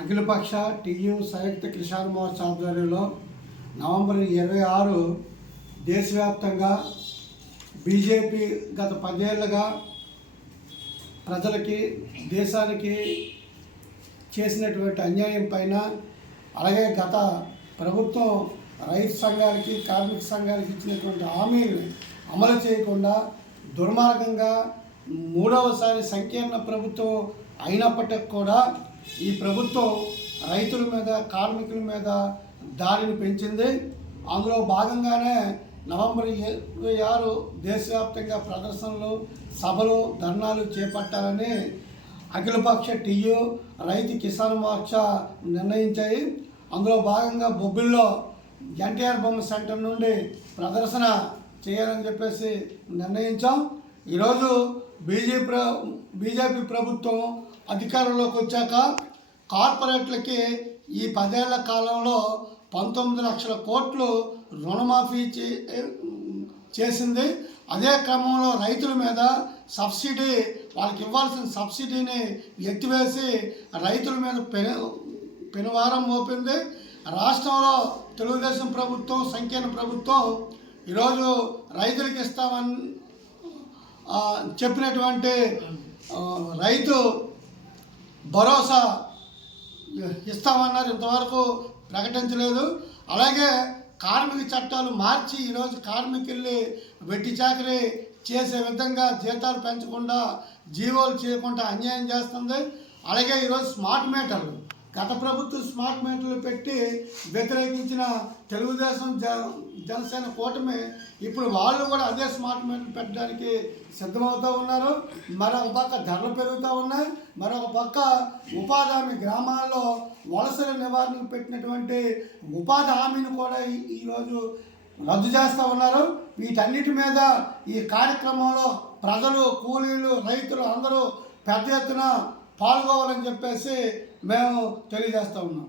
అఖిలపక్ష టీయు సంయుక్త కిసాన్ మోర్చా ఆధ్వర్యంలో నవంబర్ 26 దేశవ్యాప్తంగా బీజేపీ గత 10 ఏళ్ళుగా ప్రజలకి దేశానికి చేసినటువంటి అన్యాయం పైన, అలాగే గత ప్రభుత్వం రైతు సంఘాలకి కార్మిక సంఘాలకి ఇచ్చినటువంటి హామీలు అమలు చేయకుండా దుర్మార్గంగా మూడవసారి సంకీర్ణ ప్రభుత్వం అయినప్పటికీ కూడా ఈ ప్రభుత్వం రైతుల మీద కార్మికుల మీద దాడిని పెంచింది. అందులో భాగంగానే నవంబర్ 26 దేశవ్యాప్తంగా ప్రదర్శనలు, సభలు, ధర్నాలు చేపట్టాలని అఖిలపక్ష టీయు రైతు కిసాన్ మోర్చా నిర్ణయించాయి. అందులో భాగంగా బొబ్బిల్లో ఎన్టీఆర్ బొమ్మ సెంటర్ నుండి ప్రదర్శన చేయాలని చెప్పేసి నిర్ణయించాం. ఈరోజు బీజేపీ ప్రభుత్వం అధికారంలోకి వచ్చాక కార్పొరేట్లకి ఈ 10 ఏళ్ల కాలంలో 19 లక్షల కోట్లు రుణమాఫీ చేసింది. అదే క్రమంలో రైతుల మీద సబ్సిడీ, వాళ్ళకి ఇవ్వాల్సిన సబ్సిడీని ఎత్తివేసి రైతుల మీద పెనువారం మోపింది. రాష్ట్రంలో తెలుగుదేశం ప్రభుత్వం, సంకీర్ణ ప్రభుత్వం ఈరోజు రైతులకు ఇస్తామని చెప్పినటువంటి రైతు భరోసా ఇస్తామన్నారు, ఇంతవరకు ప్రకటించలేదు. అలాగే కార్మిక చట్టాలు మార్చి ఈరోజు కార్మికుల్ని వెట్టి చాకరీ చేసే విధంగా జీతాలు పెంచకుండా, జీవోలు చేయకుండా అన్యాయం చేస్తుంది. అలాగే ఈరోజు స్మార్ట్ మీటర్లు, గత ప్రభుత్వం స్మార్ట్ మీటర్లు పెట్టి వ్యతిరేకించిన తెలుగుదేశం జనసేన కూటమి ఇప్పుడు వాళ్ళు కూడా అదే స్మార్ట్ మీటర్లు పెట్టడానికి సిద్ధమవుతూ ఉన్నారు. మరొక పక్క ధరలు పెరుగుతూ ఉన్నాయి, మరొక పక్క ఉపాధి హామీ, గ్రామాల్లో వలసల నివారణకు పెట్టినటువంటి ఉపాధి హామీని కూడా ఈరోజు రద్దు చేస్తూ ఉన్నారు. వీటన్నిటి మీద ఈ కార్యక్రమంలో ప్రజలు, కూలీలు, రైతులు అందరూ పెద్ద ఎత్తున పాల్గొవాలని చెప్పేసి మేము తెలియజేస్తూ ఉన్నాం.